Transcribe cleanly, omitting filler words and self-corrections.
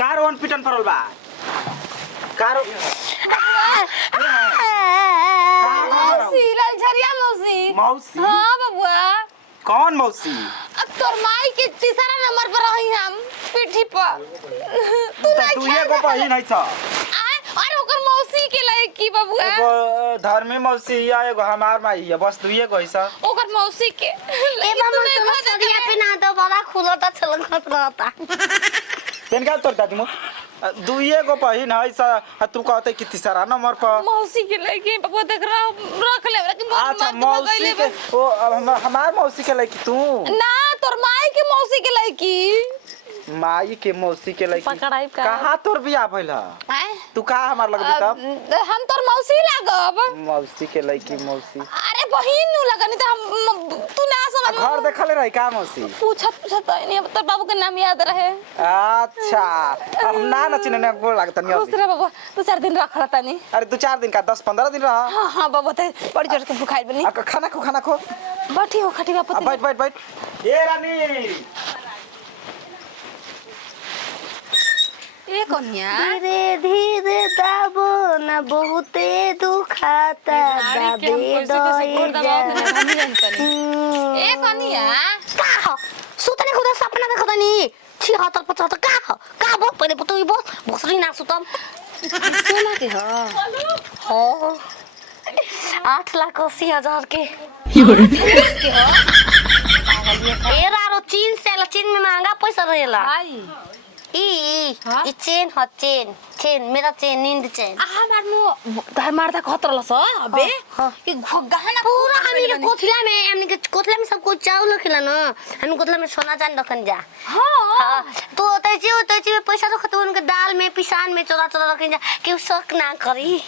कार वन पिटन परल बा कार सीला झरिया मौसी मौसी हां बबुआ कौन मौसी अब तोर माई के तीसरा नंबर पर रही हम पीठी पर तू ये को पहिन है छ अरे ओकर मौसी के लायक की बबुआ एगो धर्मी मौसी या एगो हमार माई है बस दुइए को है ओकर मौसी के ए मामा तो सरिया पे ना तो बड़ा खुलता छलकत रहता पेन का तोर दादी मो दुइए को पहिन है तू कहते कि तीसरा नंबर पर मौसी के लायक बबुआ देख रहा रख ले अच्छा मौसी के ओ हमार मौसी के लायक तू ना तोर माई के मौसी के लायक की माई के मौसी के लायक पकड़ाई का कहां तोर बियाह भइल ह तू का हमार लगबी तब हम तोर मौसी लागब मौसी के लायक मौसी अरे बहिन नु लगनी त हम तू ना समझ घर देखले रही का मौसी पूछत नहीं तोर बाबू के नाम याद रहे अच्छा हम ना चिन्ह ने गोल लागत नहीं खुश रह बाबू 2-4 दिन रखला तनी अरे 2-4 दिन का 10-15 दिन रहा हां बाबू ते बड़ी जोर के भूखाइल बनी खाना खो बैठी हो खटी बापू बैठ ए रानी ए कन्या धीरे धीरे दाबो ना बहुते दुखाता दाबे ए कन्या का हो सुतने खुदा सपना देखत नि 76-75 का हो का बो पहिले पतुई बो बसरी ना सुतम सोना के हो 8,80,000 के ए रारो चीन से चीन में महंगा पैसा रहेला ई चेन हो चेन मेरा चेन नींद चेन हमार मो हमार त खतरा लस अबे कि गहना पूरा हमनी के कोथला में सब कुछ चावल खिला न हम कोथला में सोना चांदी रखन जा हां तो तैची में पैसा रखत उनके दाल में पिसान में चोरा रखन जा केहू शक ना करी